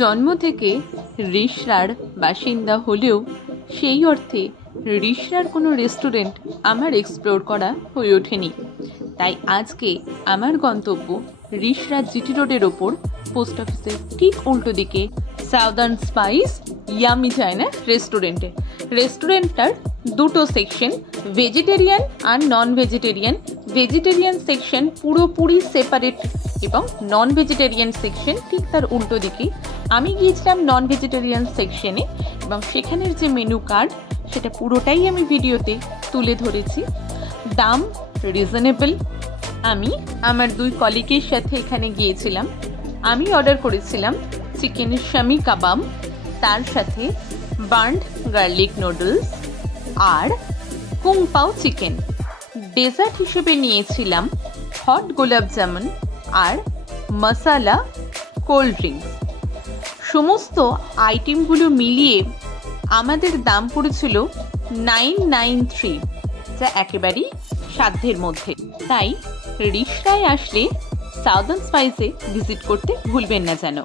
জন্ম থেকে রিষড়ার বাসিন্দা হলেও সেই অর্থে রিষড়ার কোনো রেস্টুরেন্ট আমার এক্সপ্লোর করা হয়ে ওঠেনি। তাই আজকে আমার গন্তব্য রিষড়া জিটি রোডের ওপর পোস্ট অফিসের ঠিক উল্টো দিকে সাউদার্ন স্পাইস ইয়ামি চায়না রেস্টুরেন্টে। রেস্টুরেন্টটার দুটো সেকশন, ভেজিটেরিয়ান আর নন ভেজিটেরিয়ান। ভেজিটেরিয়ান সেকশন পুরোপুরি সেপারেট এবং নন ভেজিটেরিয়ান সেকশন ঠিক তার উল্টো দিকে। আমি গিয়েছিলাম নন ভেজিটেরিয়ান সেকশনে এবং সেখানের যে মেনু কার্ড সেটা পুরোটাই আমি ভিডিওতে তুলে ধরেছি। দাম রিজনেবল। আমি আমার 2 কলিগের সাথে এখানে গিয়েছিলাম। আমি অর্ডার করেছিলাম চিকেন শামি কাবাব, তার সাথে বার্নড গার্লিক নুডলস আর কুং পাও চিকেন। ডেজার্ট হিসেবে নিয়েছিলাম হট গোলাপ জামুন আর মশালা কোল্ড ড্রিঙ্কস। সমস্ত আইটেমগুলো মিলিয়ে আমাদের দাম পড়েছিল 993, যা একেবারেই সাধ্যের মধ্যে। তাই রিষড়ায় আসলে সাউদার্ন স্পাইসে ভিজিট করতে ভুলবেন না যেন।